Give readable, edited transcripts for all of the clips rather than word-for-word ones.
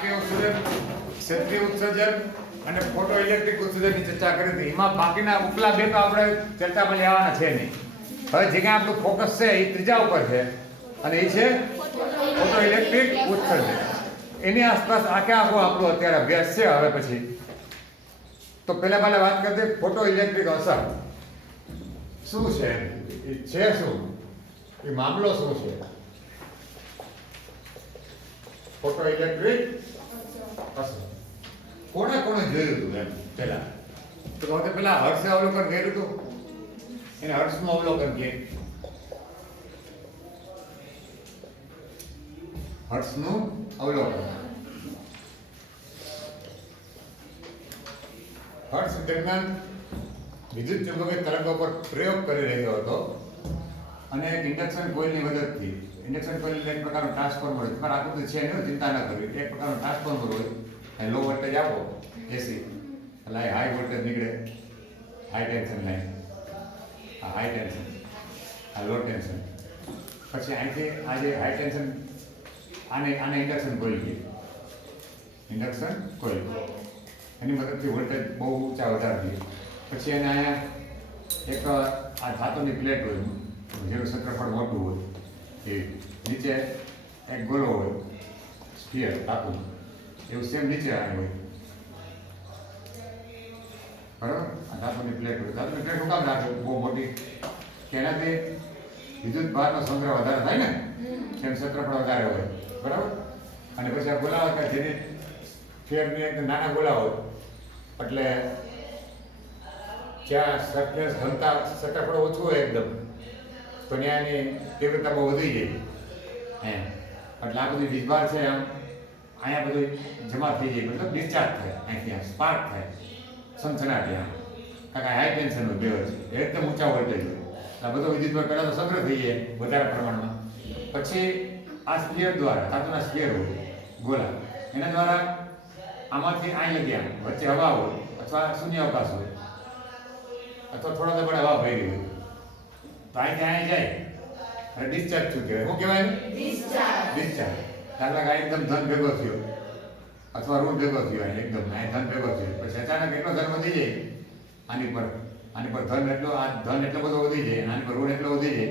તાપીય ઉત્સર્જન, ક્ષેત્રીય ઉત્સર્જન અને ફોટો ઇલેક્ટ્રિક ઉત્સર્જનની ચર્ચા કરી હતી. એમાં બાકીના ઉપલા બે તો આપણે ચર્ચામાં લેવાના છે નહીં. હવે જે કાંઈ આપણું ફોકસ છે એ ત્રીજા ઉપર છે અને એ છે ફોટો ઇલેક્ટ્રિક ઉત્સર્જન. એની આસપાસ આખું આપણું અત્યારે અભ્યાસ છે. હવે પછી તો પહેલા વાત કરते ફોટો ઇલેક્ટ્રિક અસર શું છે, એ છે શું, એ મામલો શું છે ફોટો ઇલેક્ટ્રિક અસર. કોણે જોયું હતું એમ પહેલા તો હવે પેલા હર્ષે અવલોકન કર્યું હતું, એને હર્ષનું અવલોકન કે હર્ષનું અવલોકન. હર્ષ દરમિયાન વિદ્યુત ચુંબકીય તરંગો પર પ્રયોગ કરી રહ્યો હતો અને એક ઇન્ડક્શન કોઇલની મદદથી, ઇન્ડક્શન કોઇલ એક પ્રકારનો ટ્રાન્સફોર્મર હોય, તમારે આકૃતિ છે નહીં, ચિંતા ન કરવી, એક પ્રકારનો ટ્રાન્સફોર્મર હોય, અને લો વોલ્ટેજ આપો એસી એટલે હાઈ વોલ્ટેજ નીકળે, હાઈ ટેન્શન લાઈન, આ હાઈ ટેન્શન, આ લો ટેન્શન. પછી અહીંથી આ જે હાઈ ટેન્શન આને ઇન્ડક્શન કોઇલ કહે, ઇન્ડક્શન કોઇલ. એની મદદથી વોલ્ટેજ બહુ ઊંચા વધારી દે. પછી એને અહીંયા એક આ ધાતુની પ્લેટ હોય જેનું ક્ષેત્રફળ મોટું હોય, એ નીચે એક ગોળો હોય સ્ફિયર ધાતુ, એવું સેમ નીચે આવે હોય, બરાબર. આ ધાતુની પ્લેટ હોય, ધાતુની પ્લેટ શું કામ રાખે બહુ મોટી, કે એનાથી વિદ્યુત ભારનો સંગ્રહ વધારે થાય ને, એમ ક્ષેત્રફળ વધારે હોય, બરાબર. અને પછી આ ગોળા હતા જેની સ્ફિયરની એક નાના ગોળા હોય એટલે જ્યાં સરફેસ ઘનતા ક્ષેત્રફળ ઓછું હોય એકદમ, તો ત્યાંની તીવ્રતા બહુ વધી જાય એમ. એટલે આ બધી વીજભાર છે આમ અહીંયા બધું જમા થઈ જાય, મતલબ ડિસ્ચાર્જ થાય, અહીંથી સ્પાર્ક થાય, સનસનાટી આમ, કારણ કે હાઈ ટેન્શન હોય બે છે, એકદમ ઊંચા વોલ્ટેજ હોય, આ બધો વિદ્યુતભાર પહેલાં તો સંગ્રહ થઈ જાય વધારે પ્રમાણમાં. પછી આ સ્ફિયર દ્વારા, ધાતુના સ્ફિયર હોય ગોળા, એના દ્વારા આમાંથી અહીં લગી વચ્ચે હવા હોય અથવા શૂન્ય અવકાશ હોય અથવા થોડા દબાણ હવા ભરી હોય, તો અહીંથી અહીં જાય અને ડિસ્ચાર્જ શું કહેવાય, શું કહેવાય? ડિસ્ચાર્જ. દાખલા કે એકદમ ધન ભેગો થયો અથવા ઋણ ભેગો થયો, એકદમ અહીં ધન ભેગો થયો, પછી અચાનક એટલો ધન વધી જાય આની પર ધન એટલો, આ ધન એટલો બધો વધી જાય, આની પર ઋણ એટલો વધી જાય,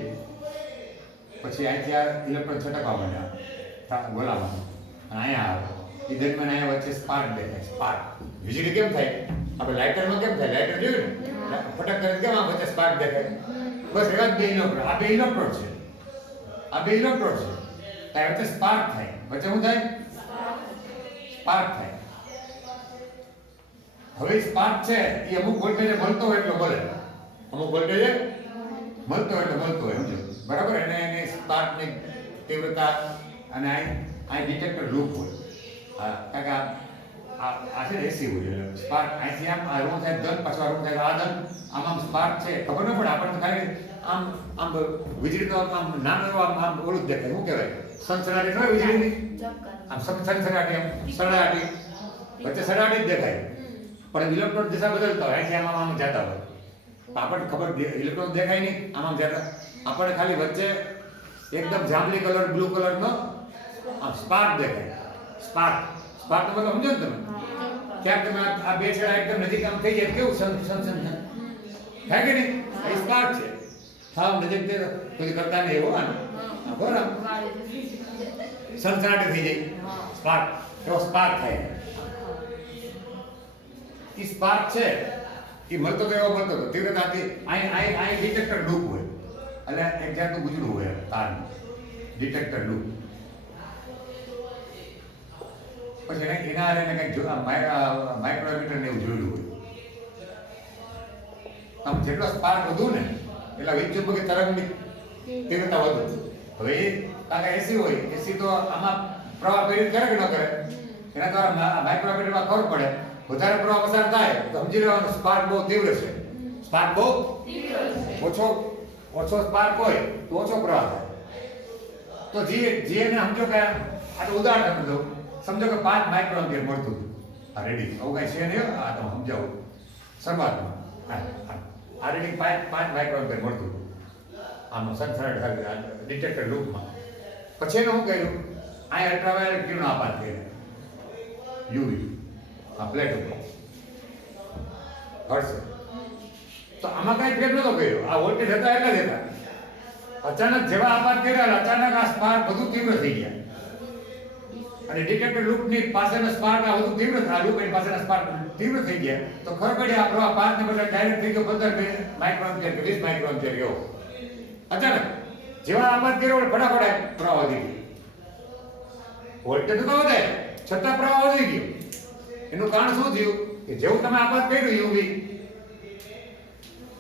પછી અહીંથી આ ઇલેક્ટ્રોન છટકવા માંડ્યા ગોળામાં અને અહીંયા આવે. એ દરમિયાન અહીંયા વચ્ચે સ્પાર્ક દેખાય. સ્પાર્ક વીજળી કેમ થાય, આપણે લાઇટરમાં કેમ થાય, લાઇટર જોયું ને ફટક કરે કેમ આ વચ્ચે સ્પાર્ક દેખાય, બસ એવા જ બે ઇલેક્ટ્રોન. આ બે ઇલેક્ટ્રોન છે, આ બે ઇલેક્ટ્રોન છે, ત્યાં વચ્ચે સ્પાર્ક થાય. વચ્ચે શું થાય? સ્પાર્ક થાય. હવે સ્પાર્ક છે એ અમુક વોલ્ટેજે મળતો હોય એટલો મળે, અમુક વોલ્ટેજે મળતો હોય એટલે મળતો હોય, સમજો, બરાબર. એને એની સ્પાર્કની તીવ્રતા અને અહીં ડિટેક્ટર લૂપ હોય, કારણ કે આ છે ને એસી હોય, સ્પાર્ક અહીંથી આમ આ ઋણ થાય ધન, પાછું આ ઋણ થાય આ ધન, આમ સ્પાર્ક છે ખબર ન પડે આપણને, ખાલી આમ વીજળી તો આમ નાનો એવો આમ ઓલું જ દેખાય, શું કહેવાય, સનસનાટી ખબર વીજળીની, આમ સનસનાટી, આમ સડાટી, વચ્ચે સડાટી જ દેખાય, પણ ઇલેક્ટ્રોન દિશા બદલતા હોય, અહીંથી આમ જતા હોય, આપણને ખબર ઇલેક્ટ્રોન દેખાય નહીં, આમ જતા, આપણને ખાલી વચ્ચે એકદમ જાંબલી કલર બ્લુ કલરનો આમ સ્પાર્ક દેખાય. સ્પાર્ક નો મતલબ સમજો ને તમે, ક્યાંક તમે આ બે છેડા એકદમ નજીક આમ થઈ જાય કેવું સન થાય કે નહીં, એ સ્પાર્ક છે. સાવ નજીક કોઈ કરતા નહીં એવો બરાબર, સનસનાટી થઈ જાય સ્પાર્ક, એવો સ્પાર્ક થાય. એ સ્પાર્ક છે એ મળતો તો એવો મળતો હતો તીવ્રતાથી, અહીં ડિટેક્ટર લૂપ હોય, એટલે એક જાતનું ગુજરું હોય તારનું ડિટેક્ટર લૂપ. પછી એના આરે કંઈક માઇક્રોમીટર ને એવું જોયેલું હોય. આમ જેટલો સ્પાર્ક વધુ ને એટલા વિદ્યુતચુંબકીય તરંગની તીવ્રતા વધુ. હવે એ કારણ કે એસી હોય, એસી તો આમાં પ્રવાહ પ્રેરિત કરે કે ન કરે, એના દ્વારા માઇક્રોમીટરમાં ખબર પડે, વધારે પ્રવાહ પસાર થાય તો સમજી લેવાનું સ્પાર્ક બહુ તીવ્ર છે. સ્પાર્ક બહુ ઓછો સ્પાર્ક હોય તો ઓછો પ્રવાહ થાય. તો જીએને સમજો કે આ તો ઉદાહરણ દઉં, સમજો કે 5 માઇક્રોએમ્પિયર મળતું હતું, આ રેડિંગ આવું કઈ છે નહીં, આ તો સમજાવું શરૂઆતમાં. આ રેડિંગ 5 માઇક્રોએમ્પિયર મળતું હતું આમાં સનસનાટી ડિટેક્ટર લૂપમાં. પછી એને શું કર્યું, અહીંયા અલ્ટ્રાવાયોલેટ કિરણો આપાત કર્યા, યુવી આ પ્લેટ ઉપર હર્ષ. તો આમાં કાંઈ ફેર નતો કર્યો. આ વોલ્ટેજ હતા એટલા જ હતા. અચાનક જેવા આપાત કર્યા અચાનક આ સ્પાર્ક બધું તીવ્ર થઈ ગયા અને ડિટેક્ટર લૂપની પાસેનો સ્પાર્ક આ બધું તીવ્ર આ લૂપ એની પાસેના સ્પાર્ક તીવ્ર થઈ ગયા. તો ખબર પડી આ પ્રવાહ 5 ને બદલે ડાયરેક્ટ થઈ ગયો 15 માઇક્રોએમ્પિયર કે 20 માઇક્રોએમ્પિયર ગયો અચાનક. જેવા આપાત કર્યો ફટાફટ પ્રવાહ વધી ગયો. વોલ્ટેજ તો વધે છતાં પ્રવાહ વધી ગયો. એનું કારણ શું થયું કે જેવું તમે આપાત કર્યું યુવી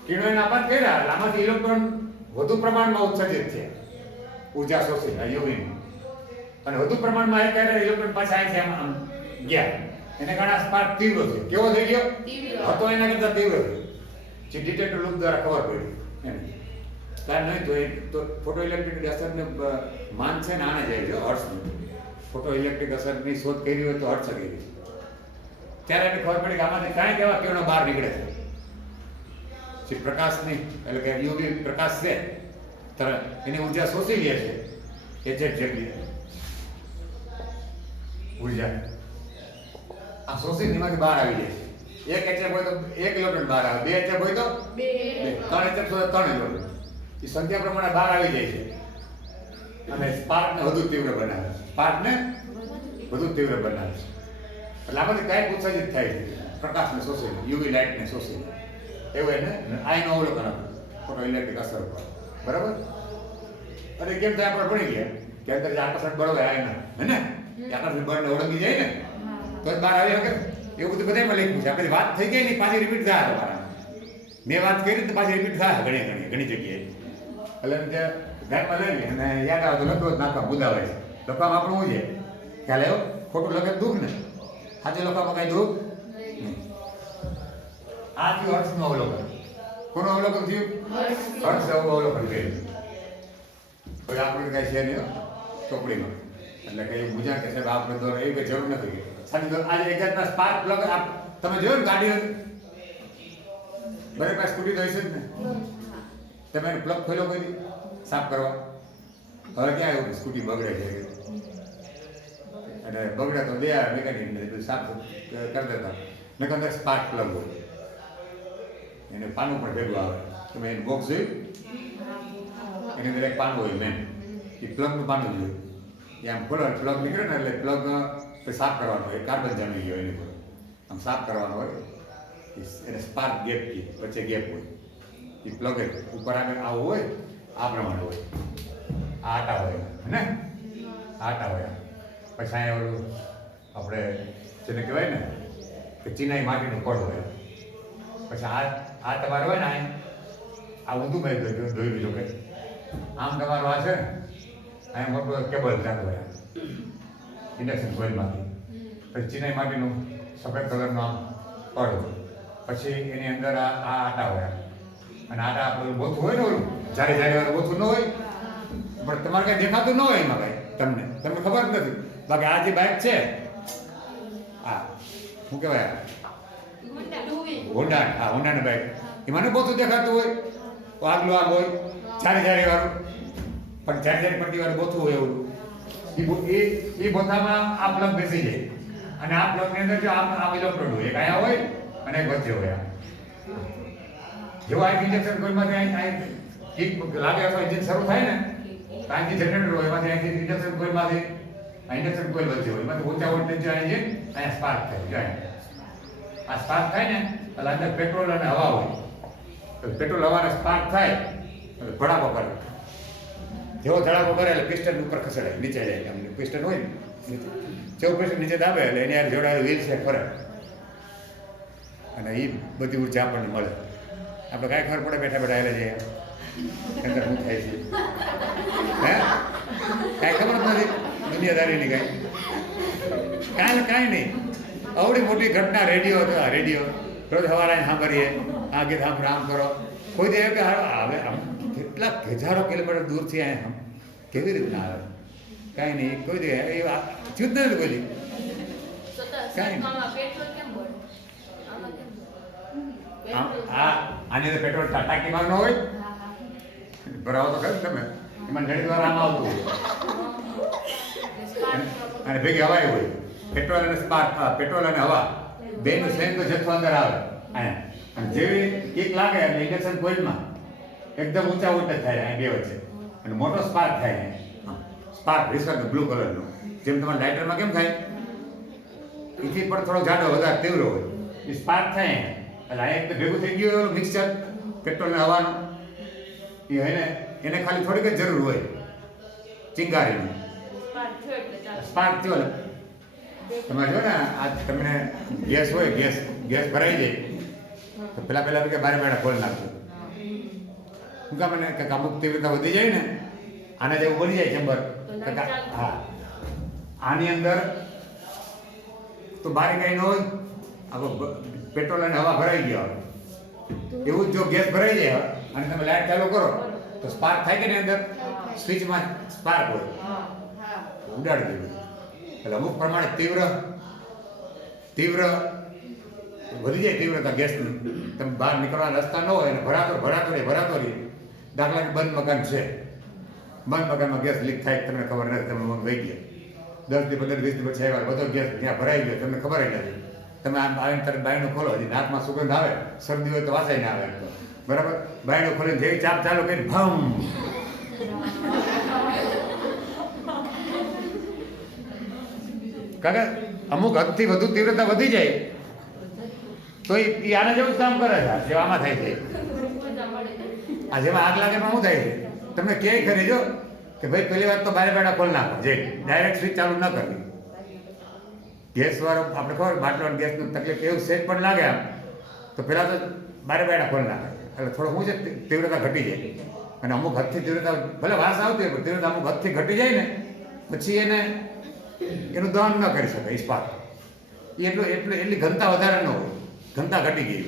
કિરણોને આપાત કર્યા એટલે આમાંથી ઇલેક્ટ્રોન વધુ પ્રમાણમાં ઉત્સર્જિત થયા ઊર્જા શોષી યુવી અને વધુ પ્રમાણમાં એક કરે ઇલેક્ટ્રોન પાછા અહીંથી આમ ગયા. એને કારણે સ્પાર્ક તીવ્ર થયો. કેવો થઈ ગયો? હતો એના કરતા તીવ્ર થયો. જે ડિટેક્ટર લૂપ દ્વારા ખબર પડી એમ. કારણ નહીં તો એ તો ફોટો ઇલેક્ટ્રિક અસરને માન છે ને આને જાય છે હર્ષનું. ફોટો ઇલેક્ટ્રિક અસરની શોધ કરી હોય તો હર્ષ કરી. ત્યારે એને ખબર પડી કે આમાંથી કાંઈ કેવા કિરણો બહાર નીકળે છે. જે પ્રકાશની એટલે કે યુવી પ્રકાશ છે તરત એની ઊર્જા શોષી લે છે. એક્ઝેક્ટલી ઊર્જા આ શોષી એમાંથી બહાર આવી જાય છે. એક એચએફ હોય તો 1 ઇલેક્ટ્રોન બહાર આવે, 2 એચએફ હોય તો 2, 3 એચએફ હોય તો 3 ઇલેક્ટ્રોન. એ સંખ્યા પ્રમાણે બહાર આવી જાય છે અને સ્પાર્કને વધુ તીવ્ર બનાવે છે. સ્પાર્કને વધુ તીવ્ર બનાવે છે. એટલે આમાંથી કાંઈક ઉત્સર્જિત થાય છે પ્રકાશને શોષીને, યુવી લાઇટને શોષીને. એવું એને આઈનું અવલોકન આપ્યું ફોટો ઇલેક્ટ્રિક અસર પર. બરાબર? અને કેમ થાય આપણે ભણી ગયા કે અંદર જે આકર્ષણ બળ હોય આઈના હે ને એ આકર્ષણ બળને ઓળંગી જાય ને તો જ બહાર આવી શકે. એવું બધું બધામાં લખ્યું છે. આપણી વાત થઈ ગઈ ને પાછી રિપીટ થાય તમારા. મેં વાત કરી તો પાછી રિપીટ થાય ઘણી જગ્યાએ. એટલે ધ્યાનમાં લઈ અને યાદ આવે તો લખો જ નાખવા મુદ્દા હોય છે. લખવામાં આપણું શું છે ખ્યાલ આવ્યો? ખોટું લખે દુઃખ ને સાચું લખવામાં કાંઈ દુઃખ નહીં. આ થયું હર્ષનું અવલોકન. કોનું અવલોકન થયું? હર્ષ અવલોકન કર્યું. કોઈ આપણે કાંઈ છે નહીં ચોપડીમાં. એટલે કે મૂંઝાણ કે સાહેબ આપણે દોર એવી કંઈ જરૂર નથી. સાચી દોર આજે એક જાતના સ્પાર્ક પ્લગ તમે જોયું ને ગાડી બરે પાસે સ્કૂટી તો હશે જ ને. તમે એને પ્લગ ખોલ્યો કરી સાફ કરવા. હવે ક્યાં આવ્યું સ્કૂટી બગડે છે અને બગડે તો બે મેકેનિક બધું સાફ કરી દેતા. મેં અંદર સ્પાર્ક પ્લગ હોય એને પાનું પણ ભેગું આવે. તમે એનું બોક્સ જોયું એની અંદર એક પાનું હોય મેન એ પ્લગનું પાનું જોયું. એ આમ ખોલો પ્લગ નીકળે ને એટલે પ્લગ સાફ કરવાનો હોય. કાર્બન જામી ગયો એની પર આમ સાફ કરવાનો હોય. એને સ્પાર્ક ગેપ કહે. વચ્ચે ગેપ હોય એ પ્લગ ઉપર આગળ આવું હોય આ પ્રમાણે હોય. આ આટા હોય ને આટા હોય. પછી અહીંયા ઓલું આપણે જેને કહેવાય ને કે ચિનાઈ માટીનું પડ હોય. પછી આ તમારે હોય ને આ ઊંધું મેં જોયું જો કે આમ તમારું આ છે ને અહીંયા મોટું કેબલ ચાલુ હોય ઇન્ડક્શન કોઇલમાંથી. પછી ચિનાઈ માટીનું સફેદ કલરનું આમ પડ હોય. પછી એની અંદર આ આટા હોય અને આટા આપણું બોથું હોય ને ઓલું જારે વાળું બોથું ન હોય પણ તમારે કાંઈ દેખાતું ન હોય એમાં કાંઈ તમને ખબર જ નથી. બાકી આ જે બાઇક છે આ શું કહેવાય હોન્ડા. હા હોન્ડાની બાઇક એમાં બોથું દેખાતું હોય આગલું આગ હોય જારી વાળું પણ જારી પટ્ટી વાળું બોથું હોય એવું. એ બોથામાં આ પ્લગ બેસી જાય અને આ પ્લગની અંદર જો આમ ઇલેક્ટ્રોડ હોય એક અહીંયા હોય અને એક વચ્ચે હોય. જેવો આ ઇન્જેક્શન કોઈમાંથી કિક લાગે અથવા એન્જિન શરૂ થાય ને તો અહીંથી જનરેટર હોય એમાંથી અહીંથી ઇન્ડક્શન કોઈલમાંથી ઇન્ડક્શન કોઈલ વચ્ચે હોય એમાંથી ઊંચા વોલ્ટેજ જો એન્જિન અહીંયા સ્પાર્ક થાય. જો આ સ્પાર્ક થાય ને એટલે અંદર પેટ્રોલ અને હવા હોય તો પેટ્રોલ હવાને સ્પાર્ક થાય એટલે ભડાકો કરે. જેવો ધડાકો કરે એટલે પિસ્ટન ઉપર ખસેડાય નીચે જાય. આમ પિસ્ટન હોય ને જેવું પિસ્ટન નીચે દાબે એટલે એની યાર જોડાયેલું વ્હીલ છે ફરે અને એ બધી ઉર્જા આપણને મળે. આપણે કાંઈ ખબર પડે બેઠા બેઠા એટલે જઈએ અંદર શું થાય છે હે કાંઈ ખબર જ નથી દુનિયાદારીની કાંઈ નહીં. અવડી મોટી ઘટના રેડિયો હતો. આ રેડિયો રોજ સવારે સાંભળીએ આ ગીત સાંભળો આમ કરો. કોઈ દે કે હવે આમ કેટલા હજારો કિલોમીટર દૂરથી અહીંયા કેવી રીતના આવે કાંઈ નહીં. કોઈ દે એ થયું જ નથી કોઈ કાંઈ આની અંદર પેટ્રોલ ટાંકીમાં ન હોય ભરાવો તો ખરું તમે એમાં નળી દ્વારા આમ આવતું હોય અને ભેગી હવાઈ હોય પેટ્રોલ અને સ્પાર્ક, પેટ્રોલ અને હવા બેનો સંયુક્ત જથ્થો અંદર આવે અહીંયા. અને જેવી કિક લાગે એટલે ઇન્ડક્શન કોઇલમાં એકદમ ઊંચા ઊંચા થાય અહીં બે વચ્ચે અને મોટો સ્પાર્ક થાય. સ્પાર્ક રિસર્ચ બ્લુ કલરનો, જેમ તમારા લાઇટરમાં કેમ થાય એથી પણ થોડો જાડો વધારે તીવ્ર હોય એ સ્પાર્ક થાય. એટલે અહીંયા એક ભેગું થઈ ગયું એવું મિક્સચર પેટ્રોલ ને હવાનું એ એને ખાલી થોડીક જ જરૂર હોય ચિંગારીની. સ્પાર્ક થયો ને તમારે જો ને આ તમને ગેસ હોય, ગેસ ભરાઈ જાય તો પેલા કે બારે બારે ખોલ નાખજો. શું કામ મને કે અમુક તીવ્રતા વધી જાય ને આના જેવું બની જાય ચેમ્બર. હા, આની અંદર તો બારે કઈ ન હોય, પેટ્રોલ અને હવા ભરાઈ ગયા હોય એવું જ જો ગેસ ભરાઈ જાય અને તમે લાઈટ ચાલુ કરો તો સ્પાર્ક થાય કે ને અંદર સ્વિચમાં સ્પાર્ક હોય ઉડાડી દેવું. એટલે અમુક પ્રમાણે તીવ્ર વધી જાય તીવ્રતા ગેસની. તમે બહાર નીકળવાના રસ્તા ન હોય અને ભરાતો રહે. દાખલા કે બંધ મકાન છે, બંધ મકાનમાં ગેસ લીક થાય તમને ખબર નથી, તમે મગ વહી ગયા 10 થી 15 20 પછી આવ્યા બધો ગેસ ત્યાં ભરાઈ ગયો તમને ખબર જ નથી. તમે આમ આવીને તરત બાયણું ખોલો, હજી નાકમાં સુગંધ આવે, શરદી હોય તો વાસાઈ ના આવે બરાબર. બાયણું ખોલીને જેવી ચાપ ચાલુ કરીને ભમ કારણ કે અમુક હદથી વધુ તીવ્રતા વધી જાય તો એ આના જેવું જ કામ કરે છે જેવા આમાં થાય છે. આ જેમાં આગ લાગે એમાં શું થાય છે તમને ક્યાંય ખરી જો કે ભાઈ પહેલી વાત તો બારે બેડા ખોલ નાખો, જે ડાયરેક્ટ સ્વિચ ચાલુ ન કરવી. ગેસ વાળો આપણે ખબર બાટલો ગેસનું તકલીફ એવું સેજ પણ લાગે આમ તો પહેલાં તો બારે બેડા ખોલ નાખે એટલે થોડું શું છે તીવ્રતા ઘટી જાય. અને અમુક હદથી તીવ્રતા ભલે વાસ આવતી હોય પણ તીવ્રતા અમુક હદથી ઘટી જાય ને પછી એનું દહન ન કરી શકે ઇસ્પાત. એ એટલી ઘનતા વધારે ન હોય, ઘનતા ઘટી ગઈ,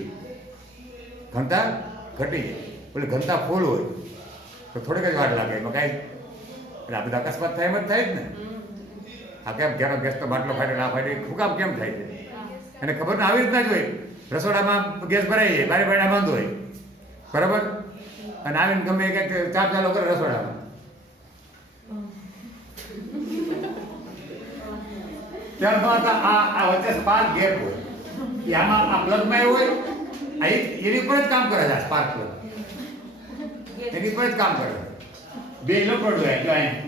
ઘનતા ઘટી ગઈ. એટલે ઘનતા ફૂલ હોય તો થોડીક જ વાર લાગે એમાં કાંઈ. એટલે આ બધા અકસ્માત થાય એમ જ થાય જ ને. આ કેમ ઘેરો ગેસનો બાટલો ફાટે ના ફાટે ફૂકામ કેમ થાય છે એને ખબર ને આવી રીતના જ હોય. રસોડામાં ગેસ ભરાઈ જાય, બારે બારે બંધ હોય બરાબર, અને આવીને ગમે કંઈક ચાપ ચાલો કરે રસોડામાં ત્યારબાદ આ વચ્ચે સ્પાર્ક ગેપ હોય એ આમાં આ પ્લગમાં એવું હોય એની પર જ કામ કરે છે. આ સ્પાર્ક પ્લગ એની પર જ કામ કરે. બે ઇલેક્ટ્રોડ હોય જો અહીંયા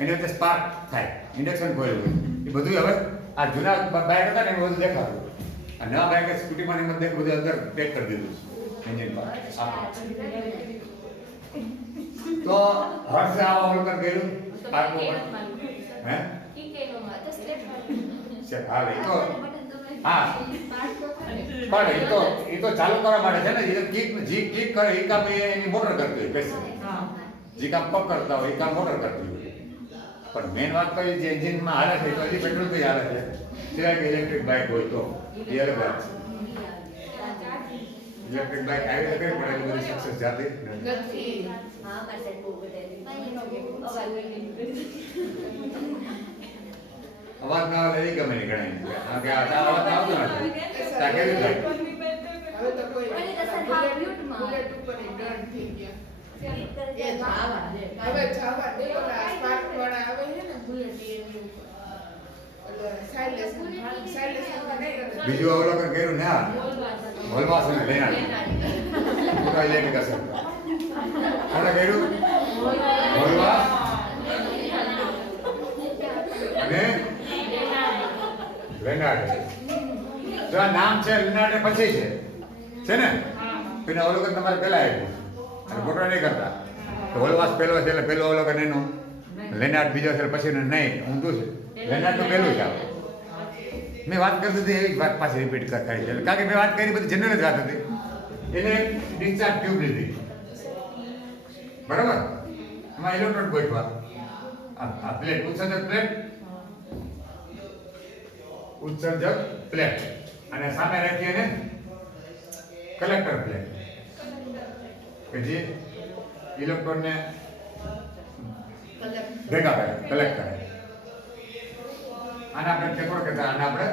એની વચ્ચે સ્પાર્ક થાય, ઇન્ડક્શન કોઇલ હોય. એ બધું હવે આ જૂના બાઇક હતા ને એ બધું દેખાતું. આ નવા બાઇક સ્કૂટીમાં ને બધું બધું અંદર પેક કરી દીધું એન્જિનમાં. તો હર્ષ આવા અવલોકન કર્યું સ્પાર્કનું હે હા એ તો ચાલુ કરવા માટે છે ને. એ કિક કરે એ કામ એની મોટર કરતી હોય પેસર, જે કામ પગ કરતા હોય એ કામ મોટર કરતી હોય. પણ મેન વાત તો જે એન્જિનમાં હાલે છે તો હજી પેટ્રોલ થી હાલે છે, સિવાય કે ઇલેક્ટ્રિક બાઇક હોય તો એ અલગ વાત છે. ઇલેક્ટ્રિક બાઇક આવી શકે પણ એટલી બધી સક્સેસ જાતી અવાજ ના આવે એ ગમે નહીં ગણાય. કારણ કે આ અવાજ આવતો નથી ત્યાં કેવી થાય. હવે તો કોઈ બુલેટ ઉપર ડર થઈ ગયા. હવે જવા દે ઓલા સ્પાર્ક વાળા આવે છે ને બુલેટ એની ઉપર સાયલેન્સ બીજું અવલોકન કર્યું ને આ વોલ્વાસ ને લેનાર પૂરા ઇલેક્ટ્રિક અસર કોણે કર્યું? વોલ્વાસ અને લેનાર્ડ. જો આ નામ છે લેનાર્ડ પછી છે ને એને અવલોકન તમારે પહેલા આવ્યું અને ખોટો નહીં કરતા. તો વોલ્વાસ પહેલો છે એટલે પહેલો અવલોકન એનું, લેનાર્ડ બીજો છે પછી નહીં ઊંધું છે. લેનાર્ડ તો પહેલું છે. મેં વાત કરતી હતી એવી જ વાત પાછી રિપીટ કરી છે કારણ કે મેં વાત કરી બધી જનરલ જ વાત હતી. એને ડિસ્ચાર્જ ટ્યુબ લીધી બરાબર, એમાં ઇલેક્ટ્રોડ ગોઠવા આ પ્લેટ ઉત્સર્જક પ્લેટ, ઉત્સર્જક પ્લેટ અને સામે રાખી એને કલેક્ટર પ્લેટ કે જે ઇલેક્ટ્રોનને ભેગા કરે, કલેક્ટ કરે. આને આપણે કેથોડ કહેતા, આને આપણે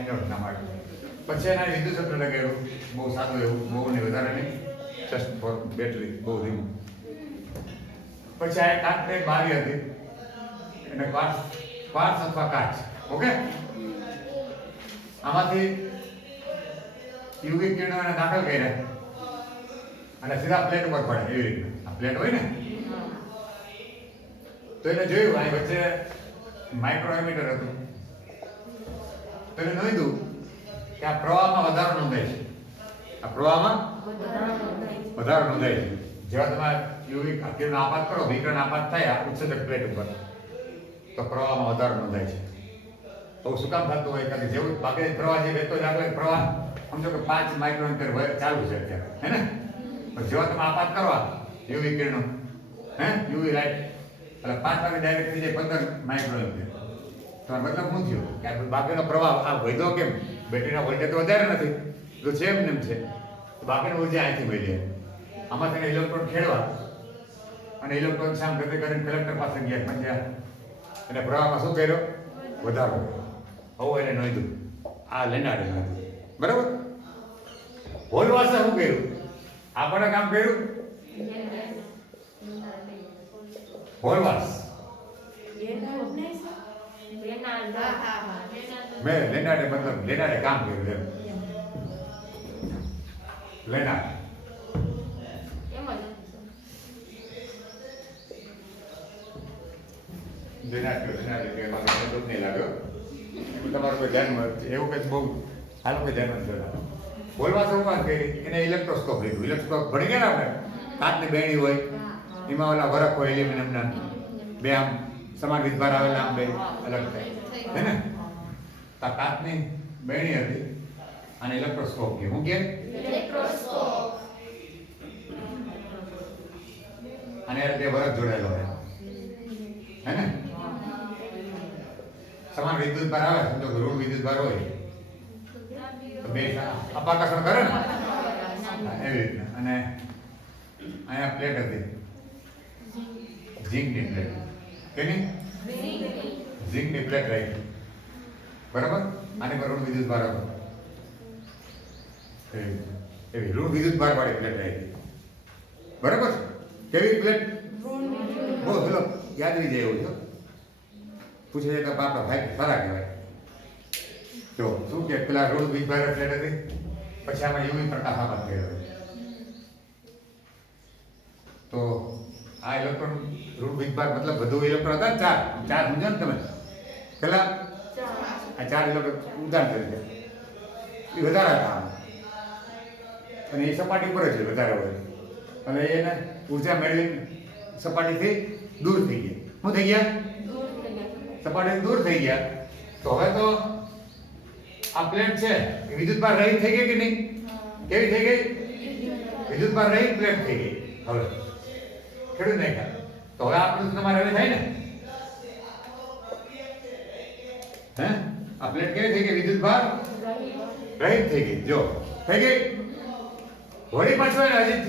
એનોડ નામ આપ્યું. પછી એના વિદ્યુત ક્ષેત્ર લગાવ્યું બહુ સાદું એવું, બહુ નહીં વધારે નહીં, જસ્ટ ફોર બેટરી, બહુ ધીમું. પછી આ કાચની બારી હતી એને ક્વાર્ટઝ અથવા કાચ ઓકે, આમાંથી યુવી કિરણો એને દાખલ કર્યા અને સીધા પ્લેટ ઉપર પડે એવી રીતે. આ પ્લેટ હોય ને તો એને જોયું અહીં વચ્ચે માઇક્રો એમીટર હતું, તો એને નોંધ્યું કે આ પ્રવાહમાં વધારો નોંધાય છે. આ પ્રવાહમાં વધારો નોંધાય છે. જેવા તમે યુવી કિરણ આપાત કરો, વિકિરણ આપાત થાય આ ઉત્સેચક પ્લેટ ઉપર, તો પ્રવાહમાં વધારો નોંધાય છે. તો શું કામ થતું હોય કે જેવું બાકી પ્રવાહ જે વહેતો જાય પ્રવાહ સમજો કે 5 માઇક્રોમીટર ચાલુ છે અત્યારે, હે ને? પણ જેવા તમે આપાત કરવા યુવી કિરણો, હે, યુવી લાઇટ, એટલે 5 વાગે ડાયરેક્ટ થઈ જાય 15 માઇક્રોમીટર. તો મતલબ શું થયું કે બાકીનો પ્રવાહ આ વધ્યો કેમ? બેટરીના વોલ્ટેજ તો વધારે નથી, તો છે એમ નેમ છે, તો બાકીની ઉર્જા અહીંથી મળી. આમાં તેને ઇલેક્ટ્રોન ખેડવા અને ઇલેક્ટ્રોન સામ ગતિ કરીને કલેક્ટર પાસે ગયા પંચ્યા અને પ્રવાહમાં શું કર્યો? વધારો. હવે એને નોંધ્યું, આ લેનારે નોંધ્યું. બરાબર? હોલવાસે શું કર્યું? આપણે કામ કર્યું હોલવાસ. મેં લેનારે મતલબ લેનારે કામ કર્યું એમ. લેનાર તમારું કોઈ ધ્યાનમાં એવું કંઈક બહુ હાલો કે ધ્યાનમાં છે. બોલવા શરૂઆત કરી એને ઇલેક્ટ્રોસ્કોપ લીધું. ઇલેક્ટ્રોસ્કોપ ભણી ગયા આપણે, કાચની બેણી હોય એમાં ઓલા વરખ હોય એલ્યુમિનિયમના, બે આમ સમાન વિધભાર આવેલા આમ બે અલગ થાય, હે ને? આ કાચની બેણી હતી અને ઇલેક્ટ્રોસ્કોપ કે હું કે ઇલેક્ટ્રોસ્કોપ અને બે વરખ જોડાયેલો હોય, હે ને? સમાન વિદ્યુત ભાર આવે, સમજો કે ઋણ વિદ્યુત ભાર હોય તો બે અપાકર્ષણ કરે ને એવી રીતના. અને અહીંયા પ્લેટ હતી ઝીંકની પ્લેટ. કેની? ઝીંકની પ્લેટ રહી. બરાબર? આની પર ઋણ વિદ્યુત ભાર હતો, એવી ઋણ વિદ્યુત ભાર વાળી પ્લેટ રહી. બરાબર? કેવી પ્લેટ? બહુ પેલો યાદ રહી જાય એવું છે. પૂછે છે કે બાપા ભાઈ સારા કહેવાય. જો શું કે પેલા ઋણ વિદ્યુત પ્લેટ હતી, પછી આમાં યુવી પ્રકાશ આપાત કર્યો. તો આ ઇલેક્ટ્રોન ઋણ વિદ્યુત મતલબ વધુ ઇલેક્ટ્રોન હતા ચાર સમજો ને તમે. પેલા આ 4 ઇલેક્ટ્રોન ઉદાહરણ તરીકે એ વધારે હતા અને એ સપાટી પર જ વધારે હોય અને એને ઉર્જા મેળવી સપાટીથી દૂર થઈ ગયા. શું થઈ ગયા? સપાટી દૂર થઈ ગયા. તો હવે તો આ પ્લેટ છે એ વિદ્યુતભાર રહિત થઈ ગઈ કે નહીં? કેવી થઈ ગઈ? વિદ્યુતભાર રહિત પ્લેટ થઈ ગઈ. હવે ખેડૂત નાખ્યા તો હવે આ પ્રશ્ન તમારે હવે થાય ને, હે? આ પ્લેટ કેવી થઈ ગઈ? વિદ્યુતભાર રહિત થઈ ગઈ. જો થઈ ગઈ. વળી પાછું એને હજી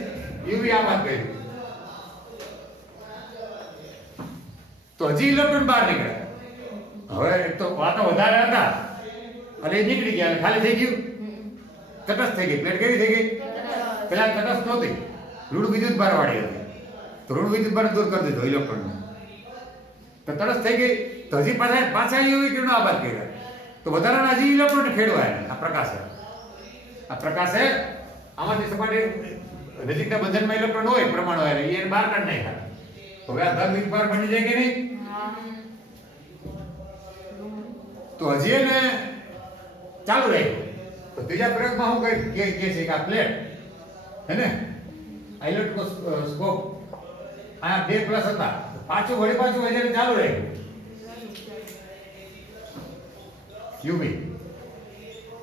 યુવી આપાત કર્યું તો હજી ઇલેક્ટ્રોન બહાર નીકળ્યા. હવે તો વાતો વધારે હતા અને એ નીકળી ગયા, ખાલી થઈ ગયું, તટસ્થ થઈ ગઈ. પ્લેટ કેવી થઈ ગઈ? પેલા તટસ્થ નહોતી, ઋણ વિદ્યુત ભાર વાળી હતી. તો ઋણ વિદ્યુત ભાર દૂર કરી દીધો ઇલેક્ટ્રોન, તો તટસ્થ થઈ ગઈ. તો હજી પાછા યુવી કિરણો આપાત કર્યા તો વધારાના હજી ઇલેક્ટ્રોન ખેડવાય. આ પ્રકાશે આમાંથી સપાટી નજીકના બંધનમાં ઇલેક્ટ્રોન હોય પ્રમાણ હોય એને બહાર કાઢી નાખ્યા. તો હવે આ ધન વિદ્યુતભાર બની જાય કે નહીં? તો હજી એને ચાલુ રાખ્યું. તો ત્રીજા પ્રયોગમાં હું કહે છે કે આ પ્લેટ, હે ને, આ ઇલેક્ટ્રોસ્કોપ આ 2 પ્લસ હતા, પાછું હજી ચાલુ રાખ્યું યુવી.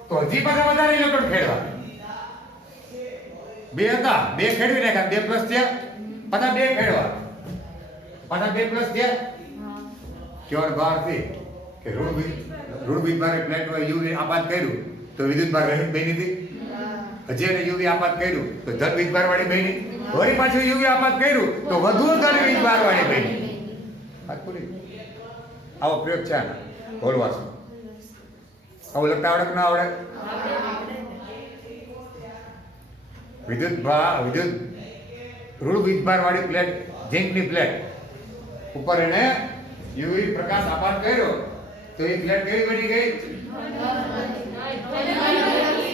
તો હજી પાછા વધારે ઇલેક્ટ્રોન ખેડવા. 2 હતા, 2 ખેડવી નાખ્યા, 2 પ્લસ થયા, પાછા 2 ખેડવા, પાછા 2 પ્લસ થયા. કેવળ બહારથી કે ઋણ વિદ્યુતભારે પ્લેટ હોય યુવી આપાત કર્યું તો વિદ્યુતભાર રહિત બની હતી. હજી એને યુવી આપાત કર્યું તો ધન વિદ્યુતભાર વાળી બની. વળી પાછું યુવી આપાત કર્યું તો વધુ ધન વિદ્યુતભાર વાળી બની. આવો પ્રયોગ છે આના હોલવાસનો. આવું લખતા આવડે કે ના આવડે? ઋણ વિદ્યુતભાર વાળી પ્લેટ, ઝીંકની પ્લેટ ઉપર એને યુવી પ્રકાશ આપાત કર્યો તો એ ફ્લેટ કેવી બની ગઈ?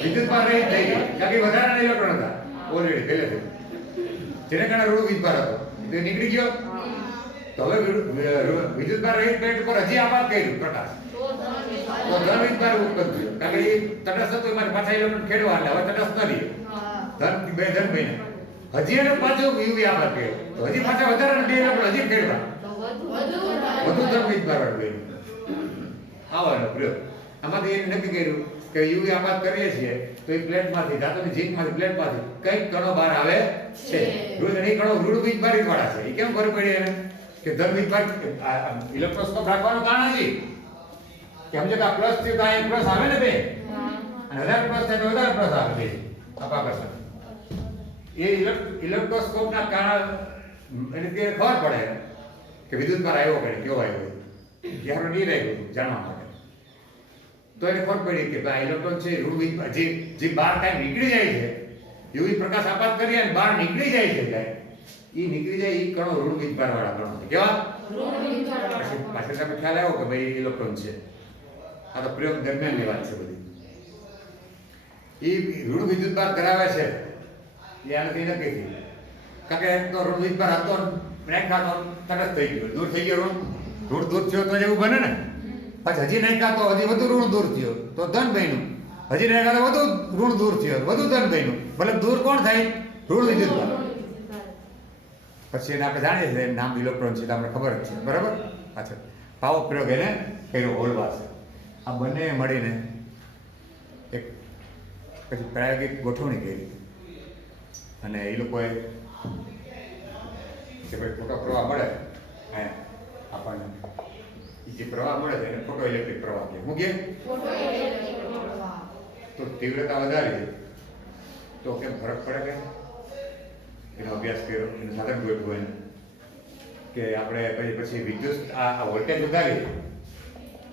વિદ્યુતભાર રહિત થઈ ગઈ. કારણ કે વધારાના ઇલેક્ટ્રોન હતા ઓલરેડી પહેલેથી, જેને કારણે ઋણ વીજભાર હતો તે નીકળી ગયો. તો હવે વિદ્યુતભાર રહિત પ્લેટ પર હજી આપાત કર્યું પ્રકાશ, તો ધન વીજભાર ઉત્પન્ન થયો. કારણ કે એ તટસ્થ હતો, એમાં પાછા ઇલેક્ટ્રોન ખેડવા, એટલે હવે તટસ્થ નથી, ધન બે ધન બન્યા. હજી એને પાછું યુવી આપાત કર્યો, તો હજી પાછા વધારાના બે ઇલેક્ટ્રોન હજી ખેડવા, વધુ ધન વીજભાર બન્યું. આવાનો પ્રયોગ. આમાંથી એને નક્કી કર્યું કે યુવી આપાત કરીએ છીએ તો એ પ્લેટમાંથી, ધાતુની ઝીંકમાંથી, પ્લેટમાંથી કઈક કણો બહાર આવે છે. ઋણ એ કણો ઋણ વીજભારિત વાળા છે. એ કેમ ખબર પડી એને કે ધન વીજભાર? ઇલેક્ટ્રોસ્કોપ રાખવાનું કારણ છે કે સમજો કે આ પ્લસ થયું તો આ પ્લસ આવે ને બે, અને વધારે પ્લસ થાય તો વધારે પ્લસ આવે બે અપાકર્ષણ. એ ઇલેક્ટ્રોસ્કોપના કારણ એને તે ખબર પડે કે વિદ્યુતભાર આવ્યો કે કેવો આવ્યો, જ્યારે નહીં રહ્યું જાણવા માટે. તો એને ખબર પડી કે ભાઈ ઇલેક્ટ્રોન છે ઋણ વીજભાર જે બહાર કાંઈ નીકળી જાય છે, યુવી પ્રકાશ આપાત કરીએ અને બહાર નીકળી જાય છે, કાંઈ એ નીકળી જાય, એ કણો ઋણ વીજભાર વાળા કણો છે. કેવા? પાછળ તમે ખ્યાલ આવ્યો કે ભાઈ ઇલેક્ટ્રોન છે. આ તો પ્રયોગ દરમિયાનની વાત છે બધી. એ ઋણ વિદ્યુતભાર ધરાવે છે એ આનાથી નક્કી થયું. કારણ કે તો ઋણ વીજભાર હતો, નાખ્યા તો તરત થઈ ગયો, દૂર થઈ ગયો. ઋણ દૂર થયો તો એવું બને ને. પછી હજી નાખ્યા તો હજી વધુ ઋણ દૂર થયો તો ધન બન્યું, હજી નાખ્યા તો વધુ ઋણ દૂર થયો, વધુ ધન બન્યું. મતલબ દૂર કોણ થાય? ઋણ વિદ્યુતભાર. પછી એને આપણે જાણીએ છીએ નામ ઇલેક્ટ્રોન છે, તો આપણે ખબર જ છે, બરાબર. અચ્છા, પાવો પ્રયોગ એને કર્યો હોલવાસ. આ બંને મળીને એક પછી પ્રાયોગિક ગોઠવણી કરી, અને એ લોકોએ કે ભાઈ ફોટો પ્રવાહ મળે આપણને, જે પ્રવાહ મળે છે એને ફોટો ઇલેક્ટ્રિક પ્રવાહ કહે. શું કહે? તો તીવ્રતા વધારી તો કેમ ફરક પડે? કે એનો અભ્યાસ કર્યો, એનું સાધન ગોઠવું એને કે આપણે પછી વિદ્યુત આ વોલ્ટેજ વધારી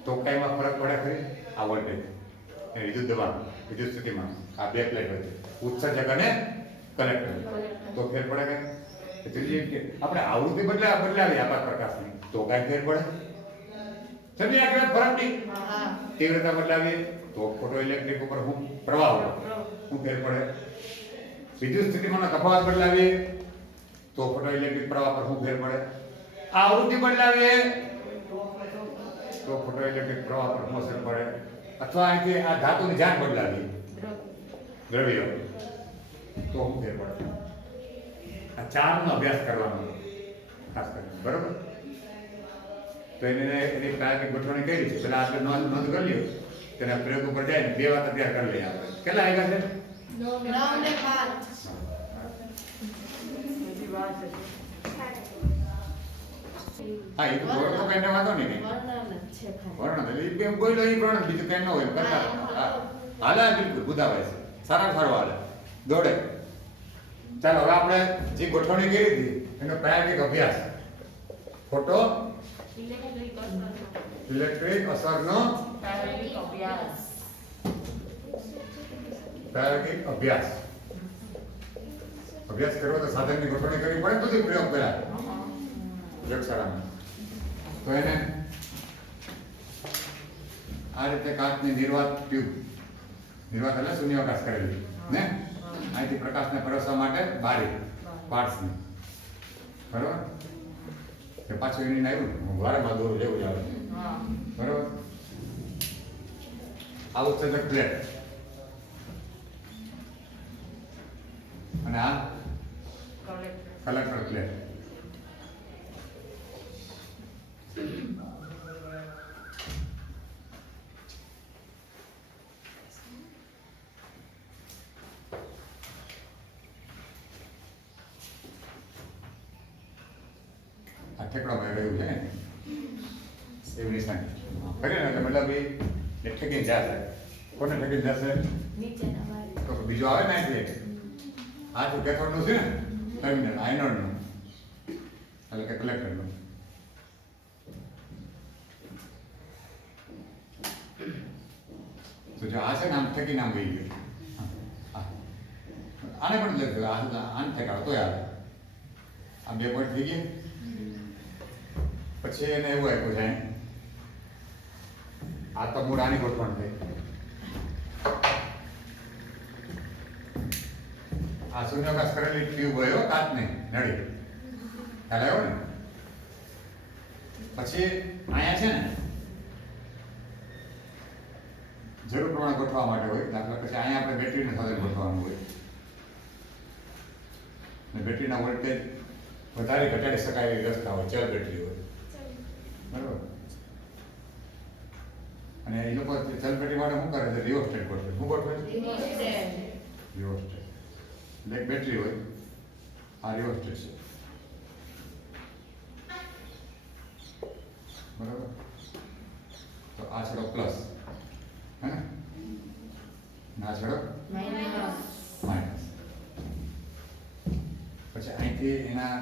તો કાંઈમાં ફરક પડે ખરી? આ વોલ્ટેજ વિદ્યુત દબાણ, વિદ્યુત સ્થિતિમાં આ બે પ્લેટ વચ્ચે ઉત્સર્જક અને કલેક્ટર તો ફેર પડે કે? ત્રીજી કે આપણે આવૃત્તિ બદલાવી આપાત પ્રકાશની તો કાંઈ ફેર પડે? સમજી આ કેવા ફરક નહીં? તીવ્રતા બદલાવીએ તો ફોટો ઇલેક્ટ્રિક ઉપર હું પ્રવાહ શું ફેર પડે? વિદ્યુત સ્થિતિમાનનો તફાવત બદલાવીએ તો ફોટો ઇલેક્ટ્રિક પ્રવાહ પર શું ફેર પડે? આવૃત્તિ બદલાવીએ તો ફોટો ઇલેક્ટ્રિક પ્રવાહ પર શું અસર પડે? અથવા અહીંથી આ ધાતુની જાત બદલાવીએ દ્રવ્ય તો શું ફેર પડે? આ ચારનો અભ્યાસ કરવાનો ખાસ કરીને, બરોબર. તો એની પ્રાયોગિક ગોઠવણી કરી છે. પેલા આપણે નોંધ કરી લ્યો, તેના પ્રયોગ ઉપર જાય ને બે વાત તૈયાર કરી લઈએ આપણે. કેટલા આવ્યા છે? 9 ને 5. હા, એ તો થોડો તો કઈ વાંધો નહીં. વર્ણન એટલે એમ બોલો એ પ્રમાણે બીજું કઈ ન હોય કરતા. હાલે બિલકુલ બુધાભાઈ છે, સારા સારું હાલે, દોડે. ચાલો હવે આપણે જે ગોઠવણી કરી હતી એનો પ્રાયોગિક અભ્યાસ, ફોટો ઇલેક્ટ્રિક અસરનો પ્રાયોગિક અભ્યાસ. અભ્યાસ કરવો તો સાધનની ગોઠવણી કરવી પડે, બધું પ્રયોગ કર્યા પ્રયોગશાળામાં. તો એને આ રીતે કાચની નિર્વાત ટ્યુબ, નિર્વાત એટલે શૂન્યાવકાશ કરેલી ને, અહીંથી પ્રકાશને પરોસવા માટે બારી પાર્ટ્સની, બરોબર. કે પાછું એની આવ્યું વારંવાર દોરું જેવું જ આવે, બરોબર. આ ઉત્સર્જક પ્લેટ અને આ કલેક્ટર પ્લેટ. આ ઠેકડામાં રહ્યું છે ને એવું નિશાની કરે ને, એટલે મતલબ એ ઠેકીને જશે. કોને ઠેકીને જશે? તો બીજો આવે ને એટલે આ તો કેથોડનું છે ને ટર્મિનલ આયનોડનું, એટલે કે કલેક્ટરનું. તો જો આ છે ને આમ ઠેકીને આમ ગઈ ગયું, આને પણ લખ્યું આને ઠેકાડો તોય આવે. આ બે પોઈન્ટ થઈ ગયા. પછી એને એવું આપ્યું છે આ તો મૂળ આની ગોઠવણ થઈ. આ શૂન્યાવકાશ કરેલી ટ્યુબ હોય કાચ નહીં નળી ખ્યાલ આવ્યો ને. પછી અહીંયા છે ને જરૂર પ્રમાણે ગોઠવા માટે હોય. દાખલા પછી અહીંયા આપણે બેટરીને સાથે ગોઠવાનું હોય ને બેટરીના વોલ્ટેજ વધારે ઘટાડી શકાય એવી વ્યવસ્થા હોય. ચલ બેટરી હોય બરાબર. અને એ લોકો ચલ બેટરી માટે શું કરે છે? રિઓસ્ટેટ ગોઠવે. શું ગોઠવે? રિઓસ્ટેટ. એટલે એક બેટરી હોય, આ રિઓસ્ટેટ છે બરાબર. તો આ છેડો પ્લસ હે ને, આ છેડો માઇનસ. પછી અહીંથી એના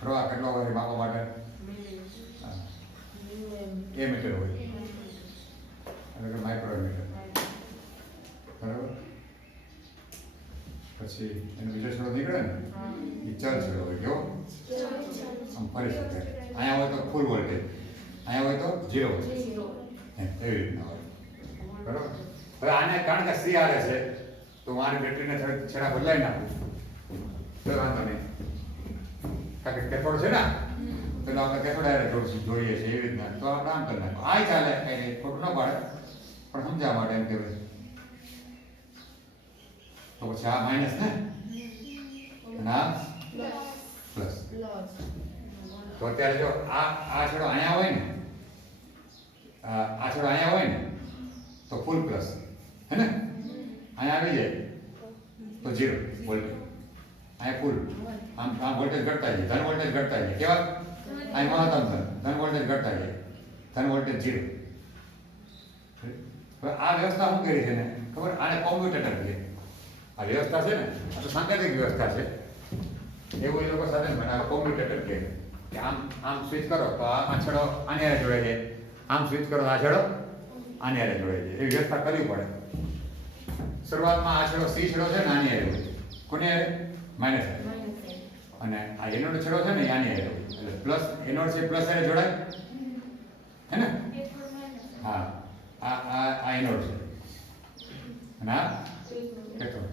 પ્રવાહ કેટલો હોય માપવા માટે એ મીટર હોય એટલે કે માઇક્રોમીટર બરાબર. પછી એનો બીજો છેડો નીકળે ને એ ચલ છેડો હોય. કેવો? આમ ફરી શકે. અહીંયા હોય તો ફૂલ વોલ્ટેજ, અહીંયા હોય તો 0 એવી રીતના હોય બરાબર. હવે આને કારણ કે સી આરે છે તો મારી બેટરીને છેડા બદલાઈ નાખું તો વાંધો નહીં. કારણ કે કેથોડ છે ને પેલો આપણે કેથોડ આરે જોઈએ છે એવી રીતના તો આપણે આમ કરી નાખો. આ ચાલે, કઈ ખોટું ન પાડે પણ સમજાવવા માટે એમ કહેવાય. તો પછી આ માઇનસ ને અને આ પ્લસ. તો અત્યારે જો આ છેડો અહીંયા હોય ને, આ છેડો અહીંયા હોય ને તો ફૂલ પ્લસ હે ને, અહીંયા આવી જાય તો 0 વોલ્ટેજ, અહીંયા ફૂલ. આમ વોલ્ટેજ ઘટતા જાય, ધન વોલ્ટેજ ઘટતા જાય. કેવા? અહીં મહત્તમ ધન વોલ્ટેજ ઘટતા જાય, ધન વોલ્ટેજ 0. હવે આ વ્યવસ્થા શું કરી છે ને ખબર? આને કોમ્પ્યુટેટર કહે. આ વ્યવસ્થા છે ને આ તો સાંકેતિક વ્યવસ્થા છે. એવું એ લોકો સાથે બનાવે કોમ્પ્યુટેટર કહે કે આમ સ્વિચ કરો તો આ છેડો આની હારે જોડાઈ જાય, આમ સ્વિચ કરો આ છેડો આની હારે જોડાઈ જાય. એવી વ્યવસ્થા કરવી પડે. શરૂઆતમાં આ છેડો સી છેડો છે ને આની હારે હોય. કોની હારે? માઇનસ. અને આ એનોડ છેડો છે ને આની હારે હોય. એટલે પ્લસ એનોડ છે પ્લસ હારે જોડાય હે ને. હા, આ એનોડ છે અને આ કેથોડ.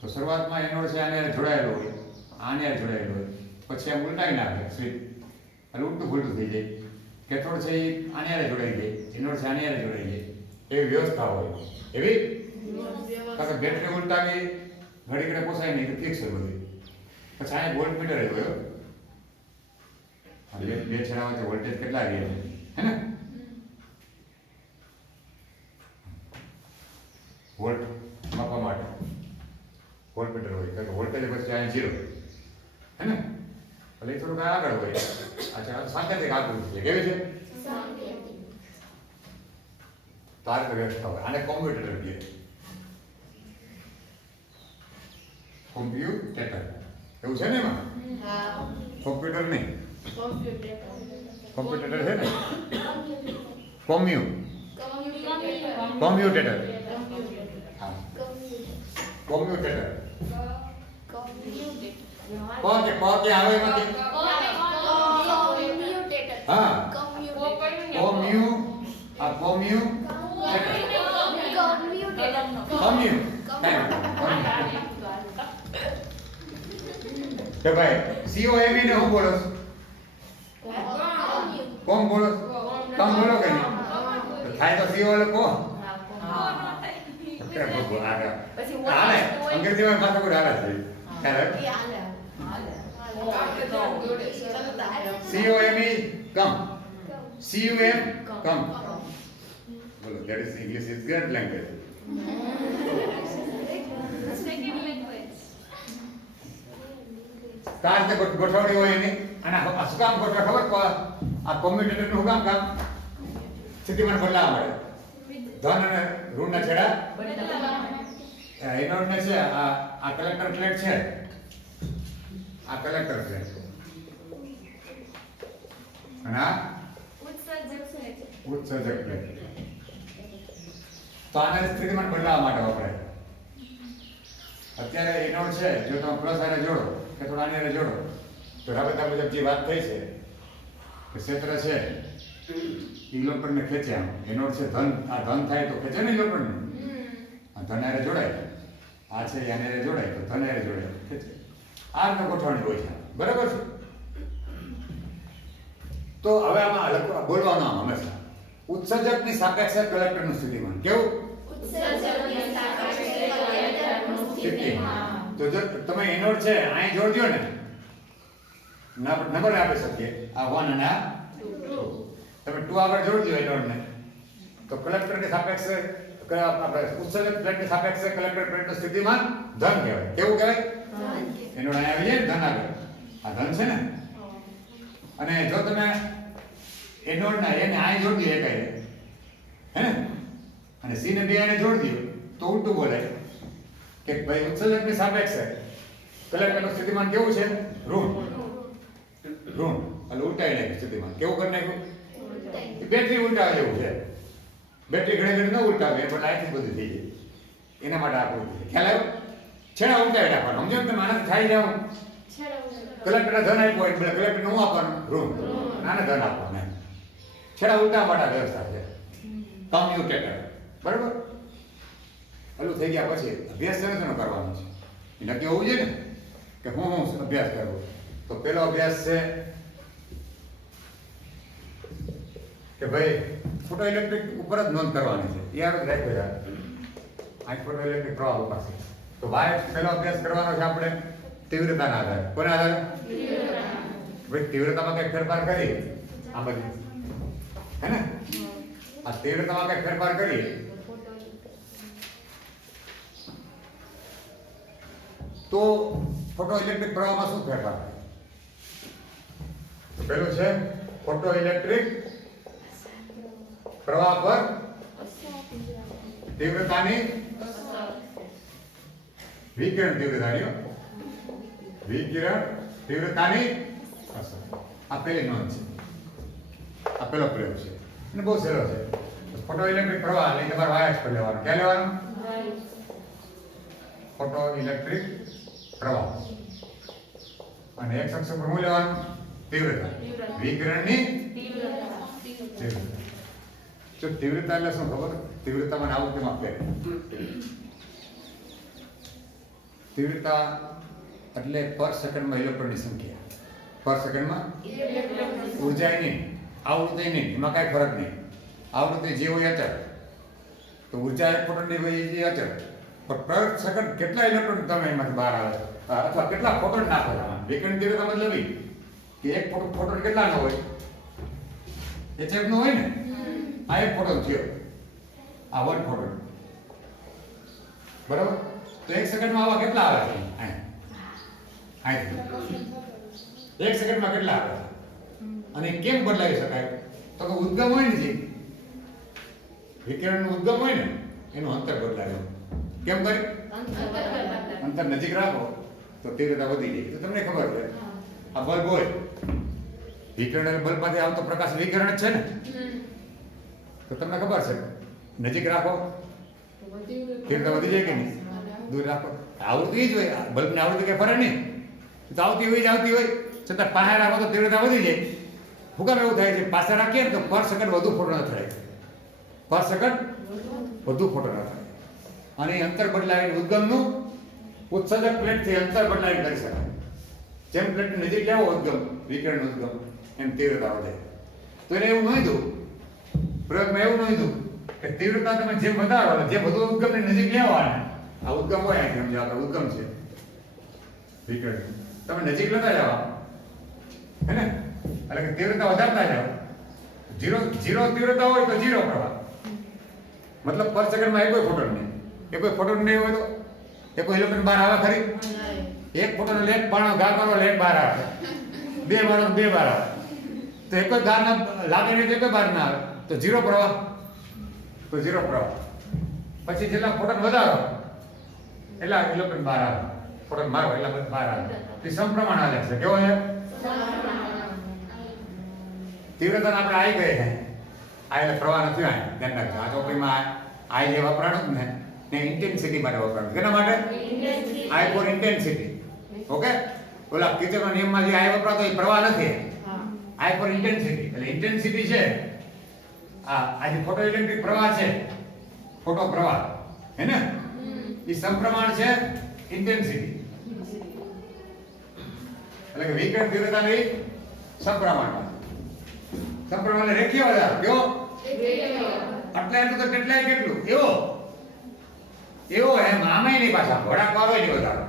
તો શરૂઆતમાં એનોડ છે આની હારે જોડાયેલો હોય, આની હારે જોડાયેલો હોય. પછી આમ ઉલટાવી નાખે સ્વિચ એટલે ઉલટું ફૂલટું થઈ જાય. કેથોડ છે એ આની હારે જોડાઈ જાય, એનોડ છે આની હારે જોડાઈ જાય. એવી વ્યવસ્થા હોય. એવી કારણ કે બેટરી ઉલટાવી ઘડી ઘડી પોસાય નહીં તો ફિક્સ હોય બધી. પછી અહીંયા વોલ્ટમીટર હોય. બે છેડા વચ્ચે વોલ્ટેજ કેટલા રહે હે ને, વોલ્ટ માપવા માટે વોલ્ટમીટર હોય. કારણ કે વોલ્ટેજ પછી અહીંયા 0 હે ને, એટલે એ થોડુંક આગળ હોય. અચ્છા, સાંકેતિક આગળ છે. કેવી છે? તાર્ક વ્યવસ્થા હોય. આને કોમ્પ્યુટેટર કહે. કોમ્પ્યુટેટર એવું છે ને એમાં? કોમ્પ્યુટર નહીં, કોમ્પ્યુટેટર છે ને. કોમ્પ્યુટેટર. હા, કોમ્પ્યુટેટર. કે આવે એમાંથી? હા, કે ભાઈ COMB ને હું બોલો? કોમ બોલો? કમ બોલો કે નહીં? તો થાય તો CO લખો. હાલે અંગ્રેજીમાં માથા પર હાલે છે. COMB come. CUM come. Bolo, that is English is great language. કાચ ને ગોઠવણી હોય એની અને શું કામ ગોઠવે ખબર? આ કોમ્પ્યુટેટર નું કામ સ્થિતિમાન બદલાવા મળે. ધન અને ઋણના છેડા એનોડ ને છે. આ કલેક્ટર પ્લેટ છે, આ કલેક્ટર પ્લેટ અને આ ઉત્સર્જક પ્લેટ. તો આને સ્થિતિમાન બદલાવા માટે વપરાય. અત્યારે એનોડ છે, જો તમે પ્લસ આને જોડો કે થોડા આને જોડો તો રાબેતા મુજબ જે વાત થઈ છે કે ક્ષેત્ર છે ઇલેક્ટ્રોનને ખેંચે આમ એનો અર્થ છે ધન. આ ધન થાય તો ખેંચે ને ઇલેક્ટ્રોનને. આ ધન હારે જોડાય, આ છે આને હારે જોડાય તો ધન હારે જોડાય ખેંચે. આ રીતે ગોઠવણી હોય છે, બરાબર છે. તો હવે આમાં બોલવાનું આમ હંમેશા ઉત્સર્જકની સાપેક્ષે કલેક્ટરનું સ્થિતિમાન કેવું સ્થિતિમાન. તો જો તમે એનોડ છે અહીં જોડ દો ને, નંબર આપી શકીએ આ 1 અને આ 2. તમે 2 આગળ જોડ દો એનોડને તો કલેક્ટરની સાપેક્ષે આપણે ઉત્સર્જક પ્લેટની સાપેક્ષે કલેક્ટર પ્લેટનું સ્થિતિમાન ધન કહેવાય. કેવું કહેવાય? એનોડ અહીં આવી જાય ધન આગળ, આ ધન છે ને. અને જો તમે એનોડના એને અહીં જોડ દો એકાઈ હે ને, અને સી ને બે આને જોડ દો તો ઉલટું બોલાય કે ભાઈ ઉત્સર્જકની સાપેક્ષે કલેક્ટરનું સ્થિતિમાન કેવું છે? ઋણ. એટલે ઉલટાઈ નાખ્યું સ્થિતિમાન. કેવું કરી નાખ્યું? બેટરી ઉલટાવે જેવું છે. બેટરી ઘણી ઘણી ન ઉલટાવે એટલે અહીંથી બધું થઈ જાય. એના માટે આ પૂરું ખ્યાલ આવ્યો? છેડા ઉલટાવી નાખવાનું. સમજો તમે આનાથી થાય જાવ કલેક્ટરને ધન આપ્યું હોય એટલે કલેક્ટરને હું આપવાનું? ઋણ. આને ધન આપવાનું. છેડા ઉલટા માટે વ્યવસ્થા છે કમ્યુટેટર. બરાબર? પેલું થઈ ગયા પછી અભ્યાસ શેનો કરવાનો છે એ નક્કી હોવું જોઈએ ને કે હું અભ્યાસ કરવો. તો પેલો અભ્યાસ છે કે ભાઈ ફોટો ઇલેક્ટ્રિક ઉપર જ નોંધ કરવાની છે. યાર રાખ્યો યાર આ ફોટો ઇલેક્ટ્રિક પ્રવાહ ઉપર છે. તો વાય પેલો અભ્યાસ કરવાનો છે આપણે તીવ્રતાના આધારે. કોના આધારે? ભાઈ તીવ્રતામાં કંઈક ફેરફાર કરી આ બધી હે ને, આ તીવ્રતામાં કંઈક ફેરફાર કરીએ તો ફોટો ઇલેક્ટ્રિક પ્રવાહમાં શું ફેરફાર થાય? તો પેલું છે ફોટો ઇલેક્ટ્રિક પ્રવાહ પર તીવ્રતાની વિકિરણ તીવ્રતાની અસર. આ પેલી નોંધ છે, આ પેલો પ્રયોગ છે અને બહુ સહેલો છે. ફોટો ઇલેક્ટ્રિક પ્રવાહ એટલે તમારે વાયસ પર લેવાનું. ક્યાં લેવાનું? ફોટો ઇલેક્ટ્રિક પ્રવાહ. અને એક અક્ષ પર શું લેવાનું? તીવ્રતા. વિકિરણની તીવ્રતા. જો તીવ્રતા એટલે શું ખબર? તીવ્રતામાં આવૃત્તિમાં ફેર. તીવ્રતા એટલે પર સેકન્ડમાં ઇલેક્ટ્રોનની સંખ્યા. પર સેકન્ડમાં ઉર્જાની આવૃત્તિ નહીં, એમાં કાંઈ ફરક નહીં. આવૃત્તિ જે હોય અચળ, તો ઉર્જા એક ફોટોનની હોય એ અચળ. પણ પર સેકન્ડ કેટલા ઇલેક્ટ્રોન તમે એમાંથી બહાર આવે અથવા કેટલા ફોટોન નાખો તમે. વિકિરણ તીવ્રતા મતલબ કે એક ફોટોન કેટલાનો હોય? HF નો હોય ને. આ એક ફોટોન થયો, આ 1 ફોટોન. બરાબર? તો એક સેકન્ડમાં આવા કેટલા આવે છે? એક સેકન્ડમાં કેટલા આવે? અને કેમ બદલાવી શકાય? તો કે ઉદ્ગમ હોય ને જે વિકિરણનું ઉદ્ગમ હોય ને એનું અંતર બદલાવે. કેમ કરે? અંતર નજીક રાખો તો તીવ્રતા વધી જાય. તો તમને ખબર છે આ બલ્બ હોય, વિકિરણ અને બલ્બમાંથી આવતો પ્રકાશ વિકિરણ જ છે ને. તો તમને ખબર છે નજીક રાખો તીવ્રતા વધી જાય કે નહીં? દૂર રાખો આવૃત્તિ જ હોય. બલ્બની આવૃત્તિ કઈ ફરે નહીં, તો આવતી હોય જ આવતી હોય, છતાં પાસે રાખો તો તીવ્રતા વધી જાય. શું કામ એવું થાય છે? પાસે રાખીએ ને તો પર સેકન્ડ વધુ ફોટોન થાય. પર સેકન્ડ વધુ ફોટોન થાય. અને અંતર બદલાવી ઉદ્ગમનું ઉત્સર્જક પ્લેટથી અંતર બદલાવી કરી શકાય. જેમ પ્લેટની નજીક લેવો ઉદ્ગમ વિકિરણ ઉદ્ગમ એમ તીવ્રતા વધે. તો એને એવું નોંધ્યું, પ્રયોગમાં એવું નોંધ્યું કે તીવ્રતા તમે જેમ વધારો જે બધું ઉદ્ગમની નજીક લેવાના, આ ઉદ્ગમ હોય અહીં સમજો આપણે ઉદ્ગમ છે વિકિરણ, તમે નજીક લેતા જાઓ હે ને, એટલે કે તીવ્રતા વધારતા જાઓ. જીરો તીવ્રતા હોય તો જીરો પ્રવાહ, મતલબ પર સેકન્ડમાં એક કોઈ ફોટોન નહીં. એ કોઈ ફોટોન નહીં હોય તો એ કોઈ ઇલેક્ટ્રોન બહાર આવે ખરી? એક ફોટોન લેટ પાણો ગા કરો લેટ બહાર આવે, બે મારો બે બહાર આવે. તો એક જ ગાર ના લાગે નહીં તો એક બહાર ના આવે, તો જીરો પ્રવાહ. તો જીરો પ્રવાહ પછી જેટલા ફોટોન વધારો એટલા ઇલેક્ટ્રોન બહાર આવે. ફોટોન મારો એટલા બહાર આવે. તે સમપ્રમાણ હાલે છે. કેવો છે? તીવ્રતા આપણે આવી ગઈ છે. આ એટલે પ્રવાહ નથી આવે. ધ્યાન રાખજો. આ ચોપડીમાં આ જે વપરાણું ને ને ઇન્ટેન્સિટી માટે વપરાણું. કેના માટે? આઈ ફોર ઇન્ટેન્સિટી. ઓકે? ઓલા કિર્ચોફના નિયમમાં જે આઈ વપરાતો એ પ્રવાહ નથી. આઈ ફોર ઇન્ટેન્સિટી. એટલે ઇન્ટેન્સિટી છે આ જે ફોટો ઇલેક્ટ્રિક પ્રવાહ છે, ફોટો પ્રવાહ હે ને, એ સમપ્રમાણ છે ઇન્ટેન્સિટી, એટલે કે વિકિરણ તીવ્રતાની સમપ્રમાણ રેખીય વધારો કયો આટલા એટલું તો કેટલાય કેટલું એવો એમ આમાંય નહીં, પાછા વળાંક વાળો જ વધારો,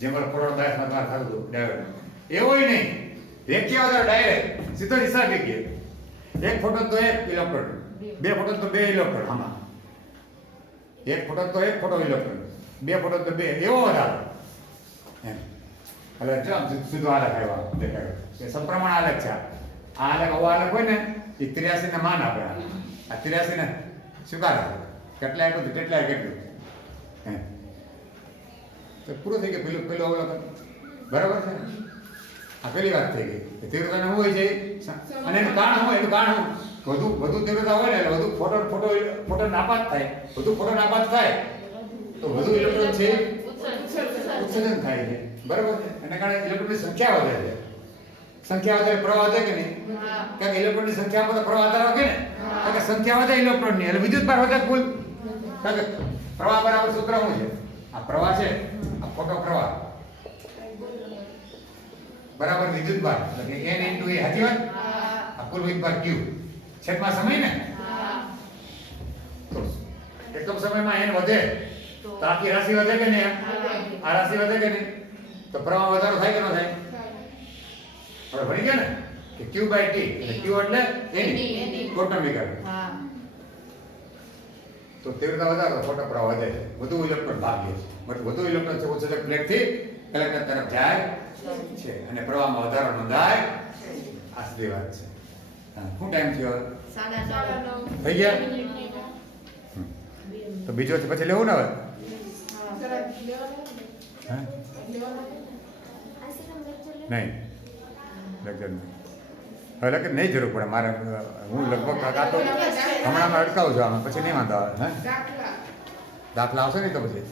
જેમ કરોડ દાસમાં તમારે થતું હતું ડાયરેક્ટ એવોય નહીં, રેખીય વધારો ડાયરેક્ટ સીધો હિસાબ રેખીય. એક ફોટો તો એક ઇલેક્ટ્રોન, બે ફોટો તો બે ઇલેક્ટ્રોન, આમાં એક ફોટો તો એક ફોટો ઇલેક્ટ્રોન, બે ફોટો તો બે, એવો વધારો એમ. એટલે ચમ સીધો આલેખ આવ્યો દેખાય એ સમપ્રમાણ આલેખ છે. આ આલેખ આવો આલેખ હોય ને એ 83 ને માન આપે, આ 83 ને સ્વીકાર આપે, કેટલા એટલું કેટલાય કેટલું એમ. તો પૂરું થઈ ગયું પેલું અવલોકન, બરાબર છે. આ પેલી વાત થઈ ગઈ. તીવ્રતા શું હોય છે અને એનું કારણ શું, એનું કારણ શું, વધુ તીવ્રતા હોય ને એટલે વધુ ફોટો નાપાત થાય, વધુ ફોટો નાપાત થાય તો વધુ ઇલેક્ટ્રોન છે ઉત્સર્જન થાય છે, બરાબર છે. એના કારણે ઇલેક્ટ્રોનની સંખ્યા વધે છે, સંખ્યા વધે પ્રવાહ વધે કે નહીં, કારણ કે ઇલેક્ટ્રોનની સંખ્યા પર પ્રવાહ વધારો કે ને, કારણ કે સંખ્યા વધે ઇલેક્ટ્રોનની એટલે વિદ્યુત ભાર વધે કુલ, કારણ કે પ્રવાહ બરાબર સૂત્ર શું છે, આ પ્રવાહ છે, આ ફોટો પ્રવાહ બરાબર વિદ્યુત ભાર, એટલે કે n * a, સાચી વાત, આ કુલ વિદ્યુત ભાર q છેદમાં સમય ને, તો એકમ સમયમાં n વધે તો આખી રાશિ વધે કે નહીં, આ રાશિ વધે કે નહીં, તો પ્રવાહ વધારો થાય કે ન થાય, હવે ભણી ગયા ને કે q/t, એટલે q એટલે એની ક્વોન્ટમ વિકર્ણ, તો તીવ્રતા વધારે તો ફોટો પ્રવાહ વધે છે, વધુ ઇલેક્ટ્રોન ભાગ લે છે, મતલબ વધુ ઇલેક્ટ્રોન છે ઉત્સર્જક પ્લેટથી કલેક્ટર તરફ જાય છે અને પ્રવાહમાં વધારો નોંધાય, આ સીધી વાત છે. શું ટાઈમ થયો, 9:30 થઈ ગયા, તો બીજો પછી લેવું ને હવે, નહીં લેક્ચર નહીં, હવે લેક્ચર નહીં જરૂર પડે મારે, હું લગભગ કાતો હમણાં અટકાવું છું આમાં, પછી નહીં વાંધો આવે. હે દાખલા આવશે નહીં તો પછી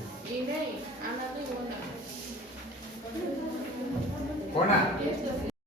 કોના